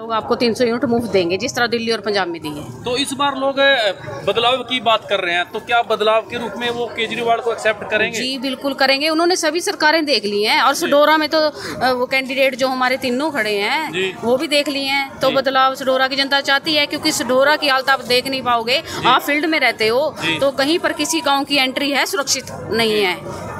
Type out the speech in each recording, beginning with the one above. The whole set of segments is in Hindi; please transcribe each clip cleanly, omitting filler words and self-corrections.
लोग आपको 300 यूनिट मुफ्त देंगे, जिस तरह दिल्ली और पंजाब में दी है। तो इस बार लोग बदलाव की बात कर रहे हैं, तो क्या बदलाव के रूप में वो केजरीवाल को एक्सेप्ट करेंगे? जी बिल्कुल करेंगे। उन्होंने सभी सरकारें देख ली हैं और सडोरा में तो वो कैंडिडेट जो हमारे तीनों खड़े हैं वो भी देख लिए हैं। तो बदलाव सडोरा की जनता चाहती है, क्योंकि सडोरा की हालत आप देख नहीं पाओगे। आप फील्ड में रहते हो तो कहीं पर किसी गाँव की एंट्री है सुरक्षित नहीं है।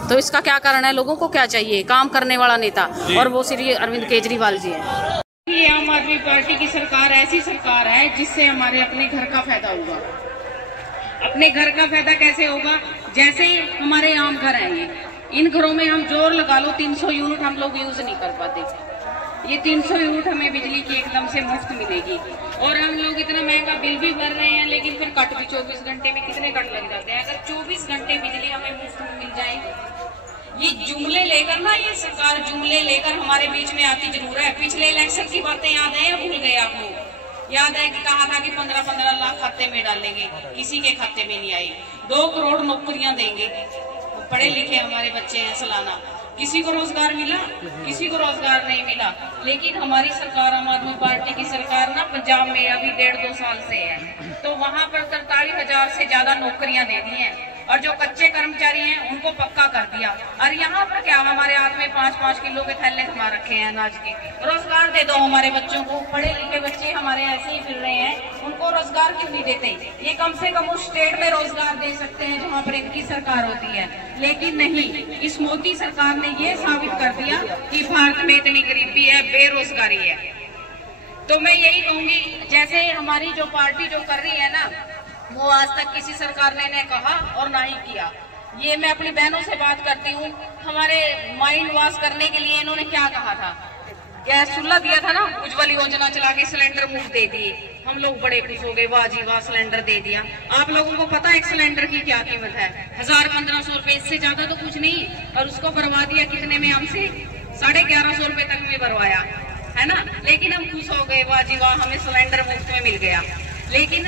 तो इसका क्या कारण है? लोगों को क्या चाहिए? काम करने वाला नेता, और वो श्री अरविंद केजरीवाल जी है। ये आम आदमी पार्टी की सरकार ऐसी सरकार है जिससे हमारे अपने घर का फायदा होगा। अपने घर का फायदा कैसे होगा? जैसे हमारे आम घर हैं, इन घरों में हम जोर लगा लो 300 यूनिट हम लोग यूज नहीं कर पाते। ये 300 यूनिट हमें बिजली की एकदम से मुफ्त मिलेगी, और हम लोग इतना महंगा बिल भी भर रहे हैं, लेकिन फिर कट भी 24 घंटे में कितने कट लग जाते हैं। अगर 24 घंटे बिजली हमें मुफ्त में मिल जाएगी, ये जुमले लेकर ना, ये सरकार जुमले लेकर हमारे बीच में आती जरूर है। पिछले इलेक्शन की बातें याद है या भूल गए आप लोग? याद है कि कहा था कि 15-15 लाख खाते में डालेंगे, किसी के खाते में नहीं आई। 2 करोड़ नौकरियां देंगे, पढ़े लिखे हमारे बच्चे हैं सालाना। किसी को रोजगार मिला? किसी को रोजगार नहीं मिला। लेकिन हमारी सरकार, आम आदमी पार्टी की सरकार ना, पंजाब में अभी 1.5-2 साल से है, तो वहां पर 43,000 से ज्यादा नौकरियां दे दी हैं, और जो कच्चे कर्मचारी हैं उनको पक्का कर दिया। और यहाँ पर क्या, हमारे हाथ में 5-5 किलो के थैले थमा रखे हैं अनाज के। रोजगार दे दो हमारे बच्चों को। पढ़े लिखे बच्चे हमारे ऐसे ही फिर रहे हैं, उनको रोजगार क्यों नहीं देते? ये कम से कम उस स्टेट में रोजगार दे सकते हैं जहाँ पर इनकी सरकार होती है, लेकिन नहीं। इस मोदी सरकार ने ये साबित कर दिया कि भारत में इतनी गरीबी है, बेरोजगारी है। तो मैं यही कहूंगी, जैसे हमारी जो पार्टी जो कर रही है ना, वो आज तक किसी सरकार ने कहा और ना ही किया। ये मैं अपनी बहनों से बात करती हूँ, हमारे माइंड वॉश करने के लिए इन्होंने क्या कहा था? गैस चूल्हा दिया था ना, उज्ज्वल योजना चला के सिलेंडर मुफ्त दे दिए। हम लोग बड़े खुश हो गए, वाह जी वाह, सिलेंडर दे दिया। आप लोगों को पता है एक सिलेंडर की क्या कीमत है? 1000-1500 रुपए, इससे ज्यादा तो कुछ नहीं। और उसको भरवा दिया कितने में? हमसे 1150 रुपए तक में भरवाया है ना। लेकिन हम खुश हो गए, वाह जी वाह, हमें सिलेंडर मुफ्त में मिल गया। लेकिन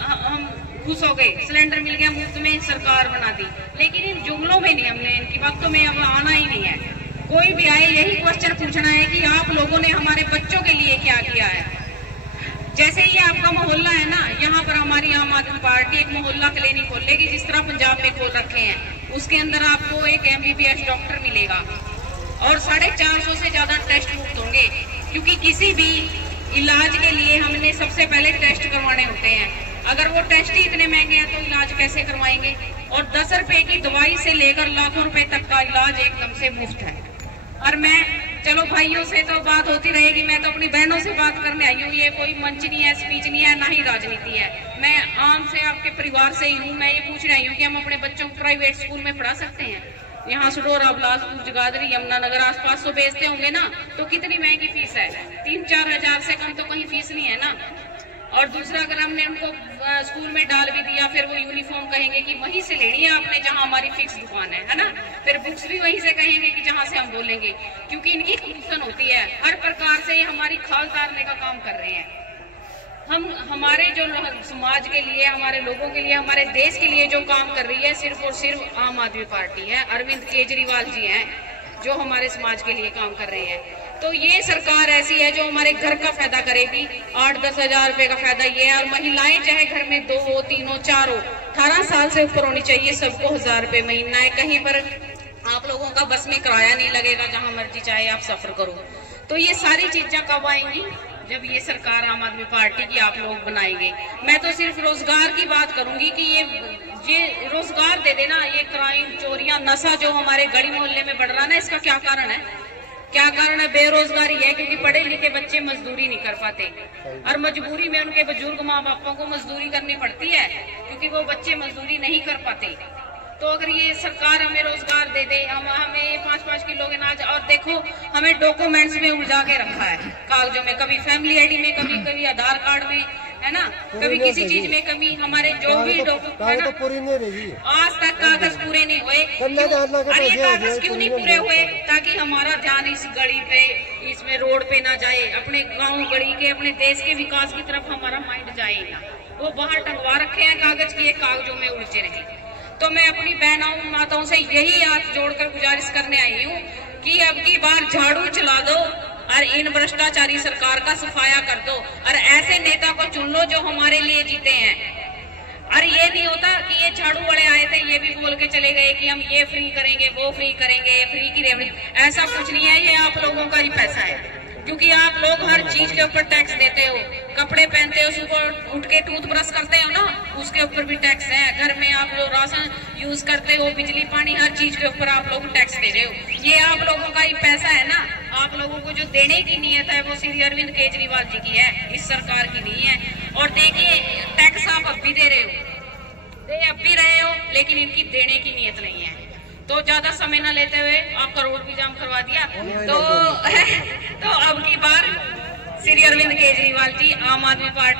हम खुश हो गए, सिलेंडर मिल गया मुफ्त में, सरकार बना दी। लेकिन इन जुमलों में नहीं, हमने इनकी बातों में अब आना ही नहीं है। कोई भी आए यही क्वेश्चन पूछना है कि आप लोगों ने हमारे बच्चों के लिए क्या किया है। जैसे ये आपका मोहल्ला है ना, यहाँ पर हमारी आम आदमी पार्टी एक मोहल्ला क्लिनिक खोलेगी, जिस तरह पंजाब में खोल रखे हैं। उसके अंदर आपको एक MBBS डॉक्टर मिलेगा, और 450 से ज्यादा टेस्ट मुफ्त होंगे, क्योंकि किसी भी इलाज के लिए हमने सबसे पहले टेस्ट करवाने होते हैं। अगर वो टेस्ट ही इतने महंगे हैं तो इलाज कैसे करवाएंगे? और 10 रुपए की दवाई से लेकर लाखों रुपए तक का इलाज एकदम से मुफ्त है। और मैं, चलो भाइयों से तो बात होती रहेगी, मैं तो अपनी बहनों से बात करने आई हूँ। ये कोई मंच नहीं है, स्पीच नहीं है, ना ही राजनीति है। मैं आम से आपके परिवार से ही हूँ। मैं ये पूछने आई हूँ कि हम अपने बच्चों को प्राइवेट स्कूल में पढ़ा सकते हैं? यहाँ सडोरा, बिलासपुर, जगाधरी, यमुनानगर आसपास तो भेजते होंगे ना, तो कितनी महंगी फीस है? 3-4 हजार से कम तो कहीं फीस नहीं है ना। और दूसरा, अगर हमने उनको स्कूल में डाल भी दिया, फिर वो यूनिफॉर्म कहेंगे कि वहीं से लेनी है आपने जहां हमारी फिक्स दुकान है ना। फिर बुक्स भी वहीं से कहेंगे कि जहां से हम बोलेंगे, क्योंकि इनकी कमीशन होती है। हर प्रकार से ये हमारी खाल तारने का काम कर रहे हैं। हम हमारे जो समाज के लिए, हमारे लोगों के लिए, हमारे देश के लिए जो काम कर रही है, सिर्फ और सिर्फ आम आदमी पार्टी है। अरविंद केजरीवाल जी हैं जो हमारे समाज के लिए काम कर रहे हैं। तो ये सरकार ऐसी है जो हमारे घर का फायदा करेगी। 8-10 हजार रुपए का फायदा ये है। और महिलाएं चाहे घर में 2 हो, 3 हो, 4 हो, 18 साल से ऊपर होनी चाहिए, सबको 1000 रुपए महीना है। कहीं पर आप लोगों का बस में किराया नहीं लगेगा, जहां मर्जी चाहे आप सफर करो। तो ये सारी चीजें कब आएंगी? जब ये सरकार आम आदमी पार्टी की आप लोग बनाएंगे। मैं तो सिर्फ रोजगार की बात करूंगी कि ये रोजगार दे देना। ये क्राइम, चोरियां, नशा जो हमारे गली मोहल्ले में बढ़ रहा है ना, इसका क्या कारण है? क्या कारण है? बेरोजगारी है, क्योंकि पढ़े लिखे बच्चे मजदूरी नहीं कर पाते, और मजबूरी में उनके बुजुर्ग माँ बापों को मजदूरी करनी पड़ती है, क्योंकि वो बच्चे मजदूरी नहीं कर पाते। तो अगर ये सरकार हमें रोजगार दे दे, हमें 5-5 किलो के अनाज, और देखो हमें डॉक्यूमेंट्स में उलझा के रखा है, कागजों में, कभी फैमिली आईडी में, कभी आधार कार्ड में, है ना, कभी किसी चीज में कमी। हमारे जो भी डॉक्यूमेंट, आज तक कागज पूरे नहीं हुए। अरे कागज क्यों नहीं पूरे हुए? ताकि हमारा ध्यान इस गली पे, इसमें रोड पे ना जाए, अपने गांव गली के, अपने देश के विकास की तरफ हमारा माइंड जाए ना। वो बाहर टंगवा रखे हैं कागज की, कागजों में उलझे रहे। तो मैं अपनी बहनों माताओं से यही हाथ जोड़कर गुजारिश करने आई हूँ कि अब की बार झाड़ू चला दो, और इन भ्रष्टाचारी सरकार का सफाया कर दो और ऐसे नेता को चुन लो जो हमारे लिए जीते हैं। और ये नहीं होता कि ये झाड़ू वाले आए थे ये भी बोल के चले गए कि हम ये फ्री करेंगे वो फ्री करेंगे, फ्री की रेवड़ी, ऐसा कुछ नहीं है। ये आप लोगों का ही पैसा है, क्योंकि आप लोग हर चीज के ऊपर टैक्स देते हो। कपड़े पहनते हो उसको उठ के टूथब्रश करते हो ना, उसके ऊपर भी टैक्स है। घर में आप लोग राशन यूज करते हो, बिजली पानी हर चीज के ऊपर आप लोग टैक्स दे रहे हो। ये आप लोगों का ही पैसा है ना। आप लोगों को जो देने की नीयत है वो श्री अरविंद केजरीवाल जी की है, इस सरकार की नहीं है। और देखिए टैक्स आप अब भी दे रहे हो, अब भी रहे हो, लेकिन इनकी देने की नीयत नहीं है। तो ज्यादा समय न लेते हुए आपका रोड भी जाम करवा दिया। तो अब की बार श्री अरविंद केजरीवाल जी आम आदमी पार्टी